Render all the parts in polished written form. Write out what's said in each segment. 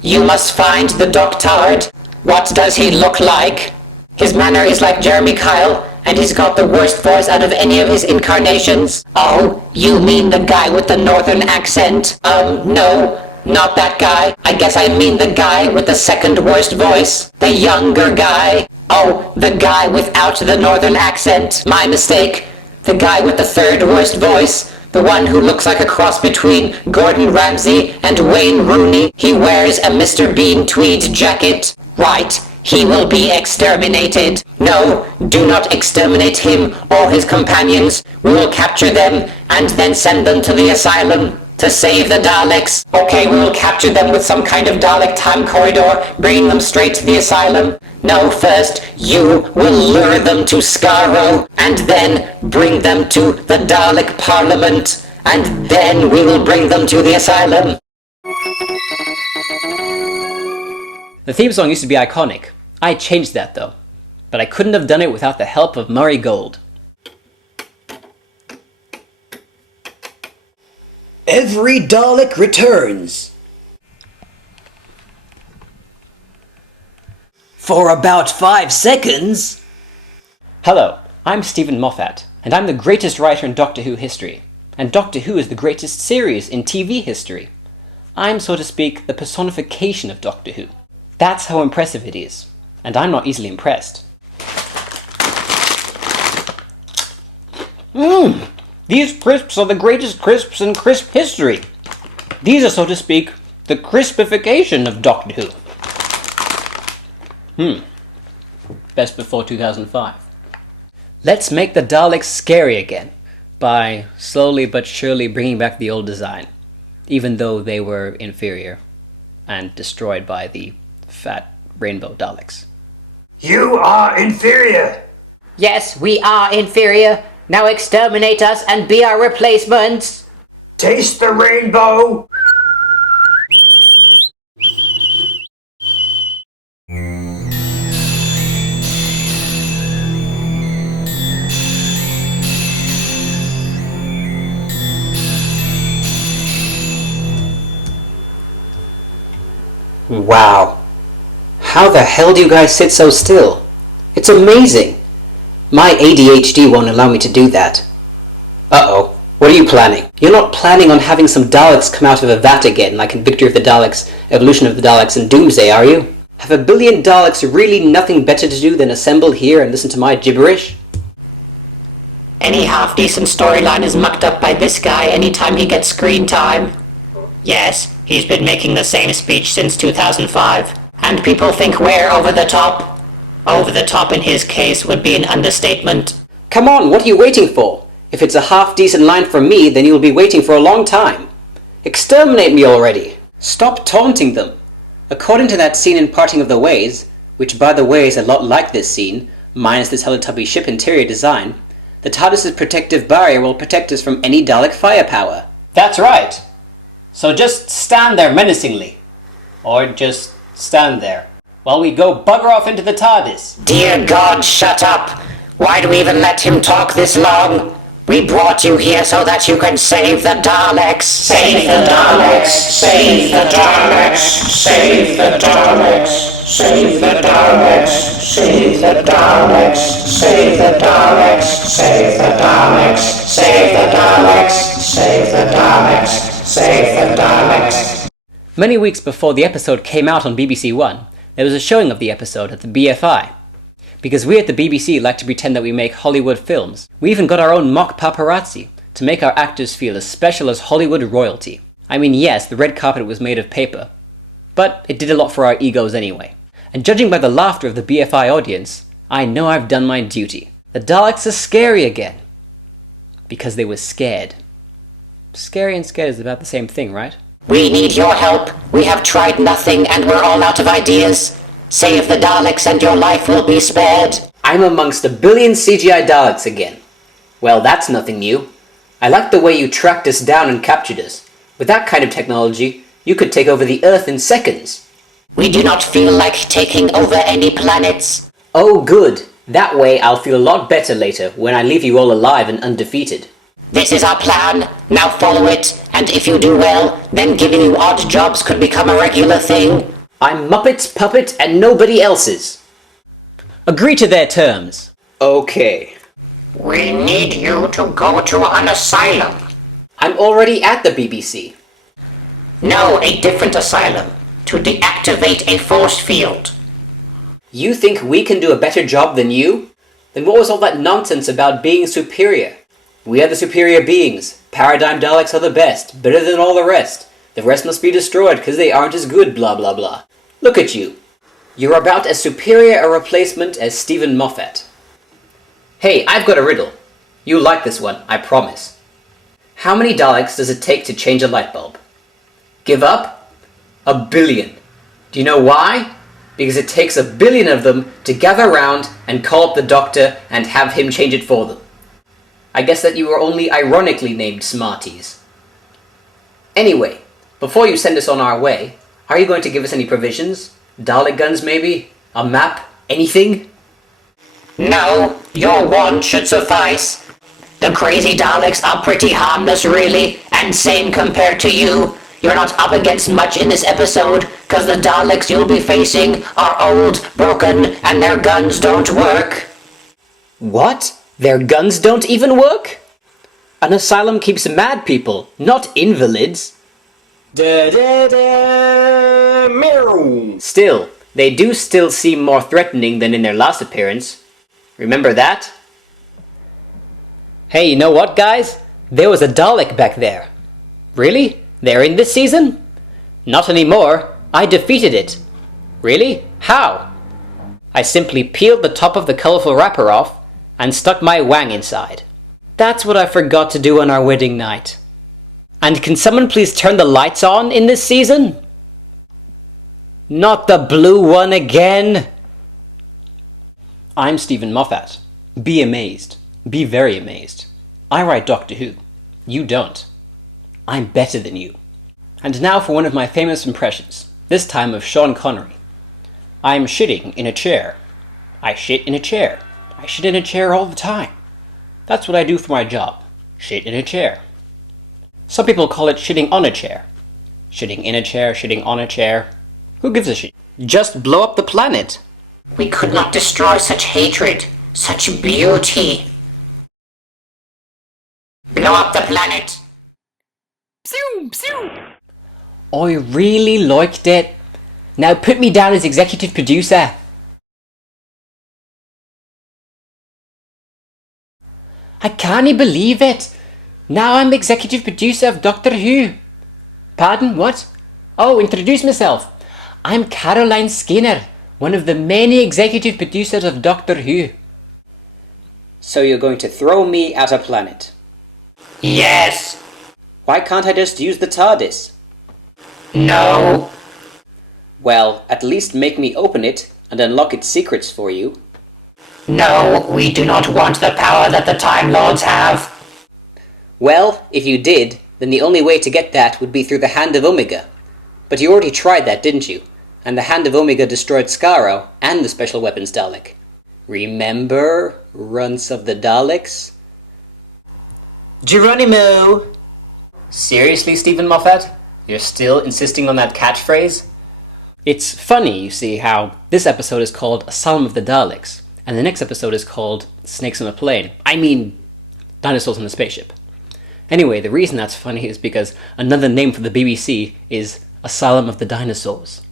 You must find the doctard. What does he look like? His manner is like Jeremy Kyle, and he's got the worst voice out of any of his incarnations. Oh, you mean the guy with the northern accent? No, not that guy. I guess I mean the guy with the second worst voice. The younger guy. Oh, the guy without the northern accent. My mistake. The guy with the third worst voice. The one who looks like a cross between Gordon Ramsay and Wayne Rooney. He wears a Mr. Bean tweed jacket. Right, he will be exterminated. No, do not exterminate him or his companions. We will capture them and then send them to the asylum to save the Daleks. Okay, we will capture them with some kind of Dalek time corridor, bringing them straight to the asylum. No, first, you will lure them to Skaro, and then bring them to the Dalek Parliament, and then we will bring them to the asylum. The theme song used to be iconic. I changed that though. But I couldn't have done it without the help of Murray Gold. Every Dalek returns. For about 5 seconds. Hello, I'm Steven Moffat, and I'm the greatest writer in Doctor Who history. And Doctor Who is the greatest series in TV history. I'm, so to speak, the personification of Doctor Who. That's how impressive it is, and I'm not easily impressed. These crisps are the greatest crisps in crisp history. These are, so to speak, the crispification of Doctor Who. Best before 2005. Let's make the Daleks scary again, by slowly but surely bringing back the old design, even though they were inferior and destroyed by the fat rainbow Daleks. You are inferior! Yes, we are inferior. Now exterminate us and be our replacements. Taste the rainbow! Wow. How the hell do you guys sit so still? It's amazing. My ADHD won't allow me to do that. Uh-oh. What are you planning? You're not planning on having some Daleks come out of a vat again, like in Victory of the Daleks, Evolution of the Daleks, and Doomsday, are you? Have a billion Daleks really nothing better to do than assemble here and listen to my gibberish? Any half-decent storyline is mucked up by this guy anytime he gets screen time. Yes, he's been making the same speech since 2005. And people think we're over the top. Over the top in his case would be an understatement. Come on, what are you waiting for? If it's a half-decent line from me, then you'll be waiting for a long time. Exterminate me already. Stop taunting them. According to that scene in Parting of the Ways, which by the way is a lot like this scene, minus the Teletubby ship interior design, the TARDIS's protective barrier will protect us from any Dalek firepower. That's right. So just stand there menacingly. Or just stand there while we go bugger off into the TARDIS. Dear God, shut up! Why do we even let him talk this long? We brought you here so that you can save the Daleks! Save the Daleks! Save the Daleks! Save the Daleks! Save the Daleks! Save the Daleks! Save the Daleks! Save the Daleks! Save the Daleks! Save the Daleks! Save the Daleks! Many weeks before the episode came out on BBC One, there was a showing of the episode at the BFI. Because we at the BBC like to pretend that we make Hollywood films, we even got our own mock paparazzi to make our actors feel as special as Hollywood royalty. I mean, yes, the red carpet was made of paper, but it did a lot for our egos anyway. And judging by the laughter of the BFI audience, I know I've done my duty. The Daleks are scary again. Because they were scared. Scary and scared is about the same thing, right? We need your help. We have tried nothing and we're all out of ideas. Save the Daleks and your life will be spared. I'm amongst a billion CGI Daleks again. Well, that's nothing new. I like the way you tracked us down and captured us. With that kind of technology, you could take over the Earth in seconds. We do not feel like taking over any planets. Oh, good. That way I'll feel a lot better later when I leave you all alive and undefeated. This is our plan. Now follow it And if you do well, then giving you odd jobs could become a regular thing. I'm Muppet's puppet and nobody else's. Agree to their terms. Okay. We need you to go to an asylum. I'm already at the BBC. No, a different asylum. To deactivate a force field. You think we can do a better job than you? Then what was all that nonsense about being superior? We are the superior beings. Paradigm Daleks are the best, better than all the rest. The rest must be destroyed because they aren't as good, blah blah blah. Look at you. You're about as superior a replacement as Steven Moffat. Hey, I've got a riddle. You'll like this one, I promise. How many Daleks does it take to change a light bulb? Give up? 1 billion. Do you know why? Because it takes 1 billion of them to gather round and call up the doctor and have him change it for them. I guess that you were only ironically named Smarties. Anyway, before you send us on our way, are you going to give us any provisions? Dalek guns maybe? A map? Anything? No, your wand should suffice. The crazy Daleks are pretty harmless really, and sane compared to you. You're not up against much in this episode, cause the Daleks you'll be facing are old, broken, and their guns don't work. What? Their guns don't even work? An asylum keeps mad people, not invalids. Still, they do still seem more threatening than in their last appearance. Remember that? Hey, you know what, guys? There was a Dalek back there. Really? They're in this season? Not anymore. I defeated it. Really? How? I simply peeled the top of the colourful wrapper off and stuck my wang inside. That's what I forgot to do on our wedding night. And can someone please turn the lights on in this season? Not the blue one again! I'm Steven Moffat. Be amazed. Be very amazed. I write Doctor Who. You don't. I'm better than you. And now for one of my famous impressions, this time of Sean Connery. I'm shitting in a chair. I shit in a chair. I shit in a chair all the time. That's what I do for my job. Shit in a chair. Some people call it shitting on a chair. Shitting in a chair, shitting on a chair. Who gives a shit? Just blow up the planet. We could not destroy such hatred, such beauty. Blow up the planet. Psew, psew. I really liked it. Now put me down as executive producer. I can't believe it. Now I'm executive producer of Doctor Who. Pardon, what? Oh, introduce myself. I'm Caroline Skinner, one of the many executive producers of Doctor Who. So you're going to throw me at a planet? Yes. Why can't I just use the TARDIS? No. Well, at least make me open it and unlock its secrets for you. No, we do not want the power that the Time Lords have. Well, if you did, then the only way to get that would be through the Hand of Omega. But you already tried that, didn't you? And the Hand of Omega destroyed Skaro and the Special Weapons Dalek. Remember, Runts of the Daleks? Geronimo! Seriously, Steven Moffat? You're still insisting on that catchphrase? It's funny, you see, how this episode is called Asylum of the Daleks, and the next episode is called Snakes on a Plane. I mean, Dinosaurs on a Spaceship. Anyway, the reason that's funny is because another name for the BBC is Asylum of the Dinosaurs.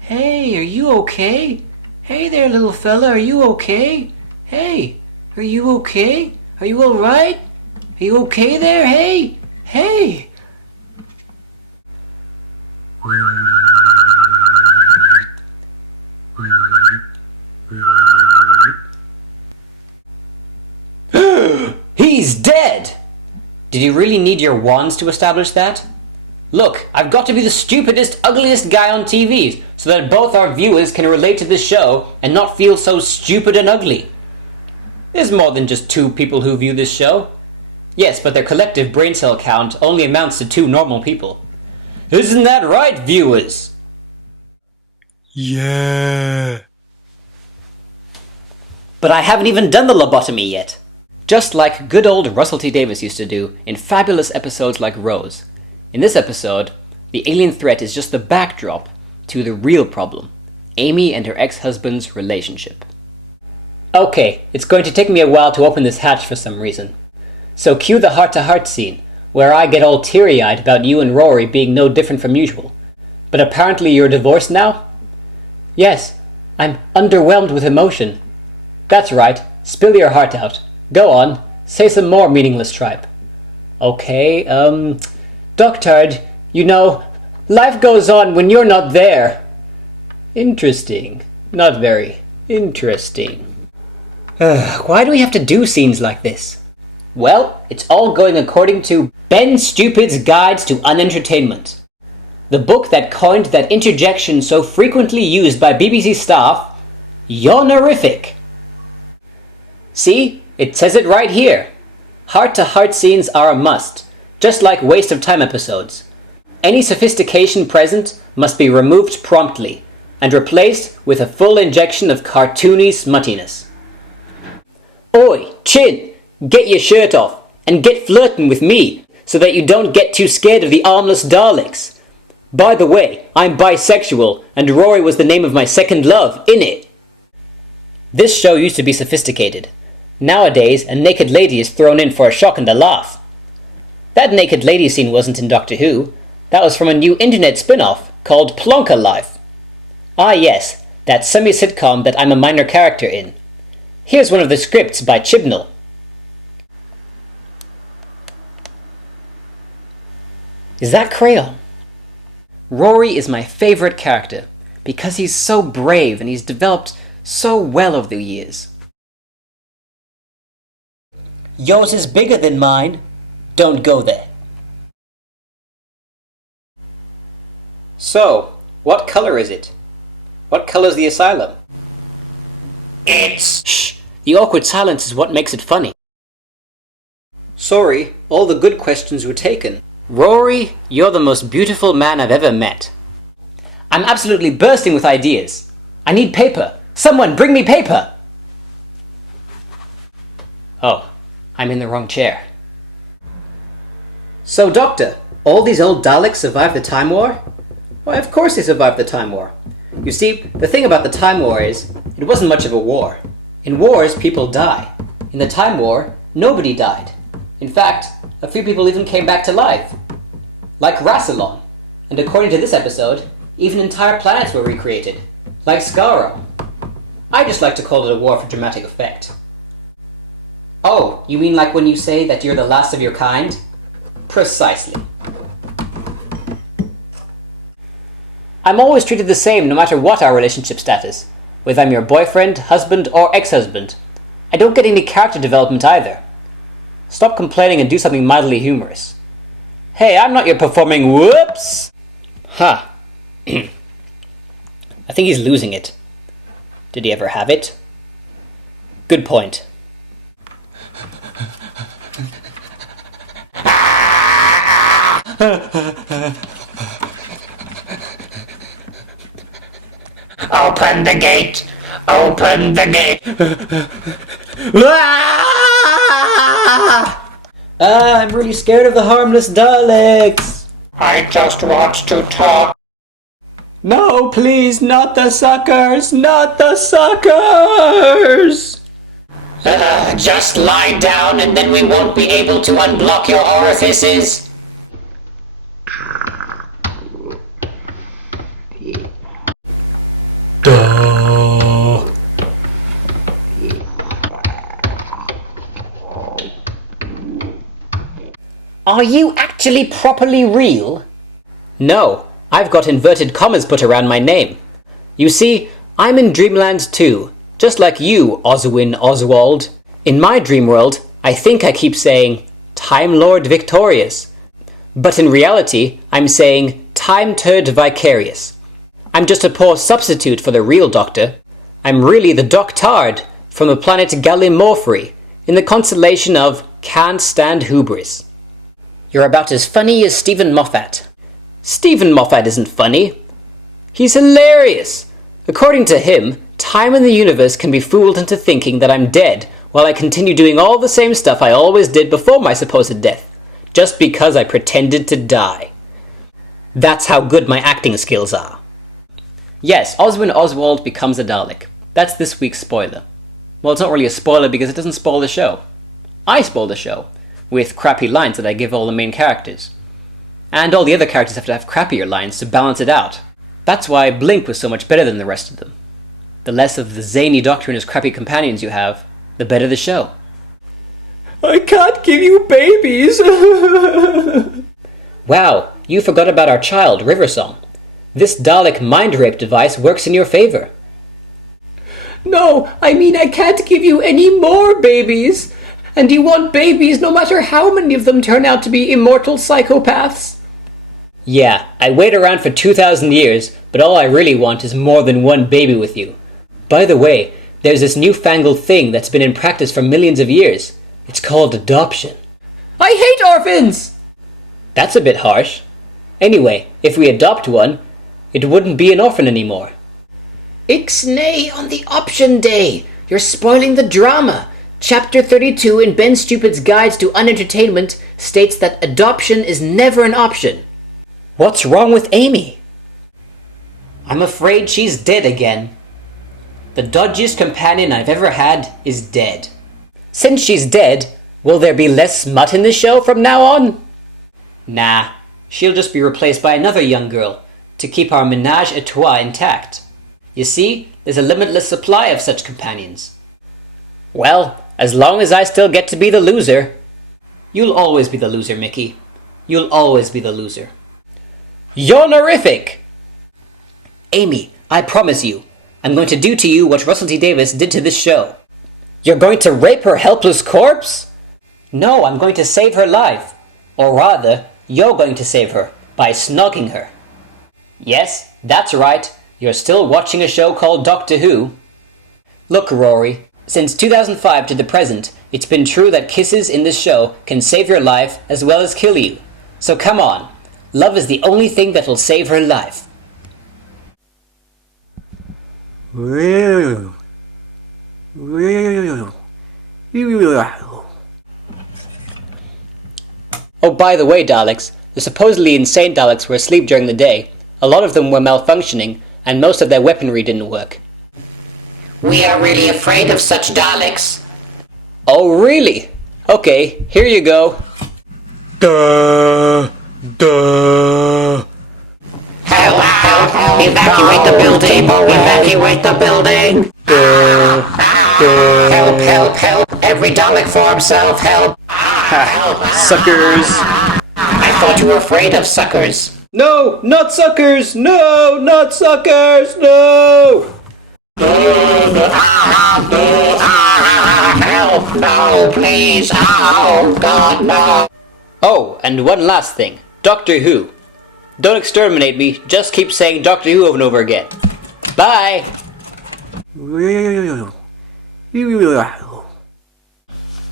Hey, are you okay? Hey there, little fella, are you okay? Hey, are you okay? Are you alright? Are you okay there? Hey! Hey! He's dead! Did you really need your wands to establish that? Look, I've got to be the stupidest, ugliest guy on TV so that both our viewers can relate to this show and not feel so stupid and ugly. There's more than just 2 people who view this show. Yes, but their collective brain cell count only amounts to 2 normal people. Isn't that right, viewers? Yeah. But I haven't even done the lobotomy yet. Just like good old Russell T Davies used to do in fabulous episodes like Rose. In this episode, the alien threat is just the backdrop to the real problem, Amy and her ex-husband's relationship. Okay, it's going to take me a while to open this hatch for some reason. So cue the heart-to-heart scene, where I get all teary-eyed about you and Rory being no different from usual. But apparently you're divorced now? Yes, I'm underwhelmed with emotion. That's right, spill your heart out. Go on, say some more, meaningless tripe. Okay, Doctard, you know, life goes on when you're not there. Interesting. Not very interesting. Why do we have to do scenes like this? Well, it's all going according to Ben Stupid's Guides to Unentertainment, the book that coined that interjection so frequently used by BBC staff, yonorific. See, it says it right here. Heart-to-heart scenes are a must, just like waste of time episodes. Any sophistication present must be removed promptly and replaced with a full injection of cartoony smuttiness. Oi, Chin, get your shirt off and get flirting with me so that you don't get too scared of the armless Daleks. By the way, I'm bisexual and Rory was the name of my second love, innit? This show used to be sophisticated. Nowadays, a naked lady is thrown in for a shock and a laugh. That naked lady scene wasn't in Doctor Who. That was from a new internet spin-off called Plonker Life. Ah yes, that semi-sitcom that I'm a minor character in. Here's one of the scripts by Chibnall. Is that crayon? Rory is my favourite character because he's so brave and he's developed so well over the years. Yours is bigger than mine. Don't go there. So, what colour is it? What colour's the asylum? It's... Shh! The awkward silence is what makes it funny. Sorry, all the good questions were taken. Rory, you're the most beautiful man I've ever met. I'm absolutely bursting with ideas. I need paper. Someone bring me paper! Oh, I'm in the wrong chair. So, Doctor, all these old Daleks survived the Time War? Why, of course they survived the Time War. You see, the thing about the Time War is, it wasn't much of a war. In wars, people die. In the Time War, nobody died. In fact, a few people even came back to life. Like Rassilon. And according to this episode, even entire planets were recreated. Like Skaro. I just like to call it a war for dramatic effect. Oh, you mean like when you say that you're the last of your kind? Precisely. I'm always treated the same no matter what our relationship status, whether I'm your boyfriend, husband, or ex-husband. I don't get any character development either. Stop complaining and do something mildly humorous. Hey, I'm not your performing whoops! Huh. I think he's losing it. Did he ever have it? Good point. Open the gate! Open the gate! I'm really scared of the harmless Daleks! I just want to talk. No, please, not the suckers! Not the suckers! Just lie down and then we won't be able to unblock your orifices. Are you actually properly real? No, I've got inverted commas put around my name. You see, I'm in Dreamland too, just like you, Oswin Oswald. In my dream world, I think I keep saying, Time Lord Victorious. But in reality, I'm saying, Time Turd Vicarious. I'm just a poor substitute for the real Doctor. I'm really the Doctard from the planet Gallimorphry, in the constellation of Can't Stand Hubris. You're about as funny as Steven Moffat. Steven Moffat isn't funny. He's hilarious. According to him, time and the universe can be fooled into thinking that I'm dead while I continue doing all the same stuff I always did before my supposed death, just because I pretended to die. That's how good my acting skills are. Yes, Oswin Oswald becomes a Dalek. That's this week's spoiler. Well, it's not really a spoiler because it doesn't spoil the show. I spoil the show, with crappy lines that I give all the main characters. And all the other characters have to have crappier lines to balance it out. That's why Blink was so much better than the rest of them. The less of the zany Doctor and his crappy companions you have, the better the show. I can't give you babies! Wow, you forgot about our child, Riversong. This Dalek mind rape device works in your favor. No, I mean I can't give you any more babies! And you want babies no matter how many of them turn out to be immortal psychopaths? Yeah, I wait around for 2,000 years, but all I really want is more than one baby with you. By the way, there's this newfangled thing that's been in practice for millions of years. It's called adoption. I hate orphans! That's a bit harsh. Anyway, if we adopt one, it wouldn't be an orphan anymore. Ixnay on the option day. You're spoiling the drama. Chapter 32 in Ben Stupid's Guide to Unentertainment states that adoption is never an option. What's wrong with Amy? I'm afraid she's dead again. The dodgiest companion I've ever had is dead. Since she's dead, will there be less smut in the show from now on? Nah, she'll just be replaced by another young girl to keep our menage a trois intact. You see, there's a limitless supply of such companions. Well, as long as I still get to be the loser. You'll always be the loser, Mickey. You'll always be the loser. You're horrific! Amy, I promise you, I'm going to do to you what Russell T Davies did to this show. You're going to rape her helpless corpse? No, I'm going to save her life. Or rather, you're going to save her by snogging her. Yes, that's right. You're still watching a show called Doctor Who. Look, Rory, since 2005 to the present, it's been true that kisses in this show can save your life as well as kill you. So come on, love is the only thing that will save her life. Oh, by the way, Daleks, the supposedly insane Daleks were asleep during the day. A lot of them were malfunctioning, and most of their weaponry didn't work. We are really afraid of such Daleks. Oh, really? Okay, here you go. Duh. Duh. Help, help, evacuate the building, evacuate the building. Help, help, help, every Dalek for himself, help. Suckers! I thought you were afraid of suckers. No, not suckers! No, not suckers! No! Help, no, please, oh, God, no. Oh, and one last thing. Doctor Who. Don't exterminate me, just keep saying Doctor Who over and over again. Bye!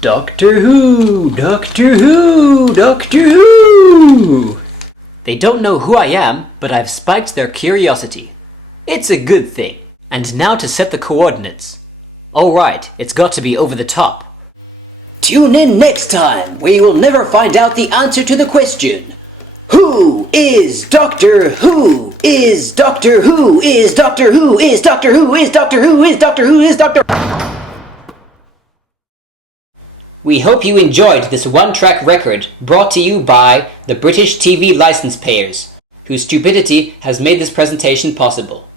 Doctor Who! Doctor Who! Doctor Who! They don't know who I am, but I've spiked their curiosity. It's a good thing. And now to set the coordinates. Oh right, it's got to be over the top. Tune in next time, where you will never find out the answer to the question. Who is Doctor Who? Is Doctor Who? Is Doctor Who? Is Doctor Who? Is Doctor Who? Is Doctor Who? Is Doctor We hope you enjoyed this one-track record brought to you by the British TV license payers, whose stupidity has made this presentation possible.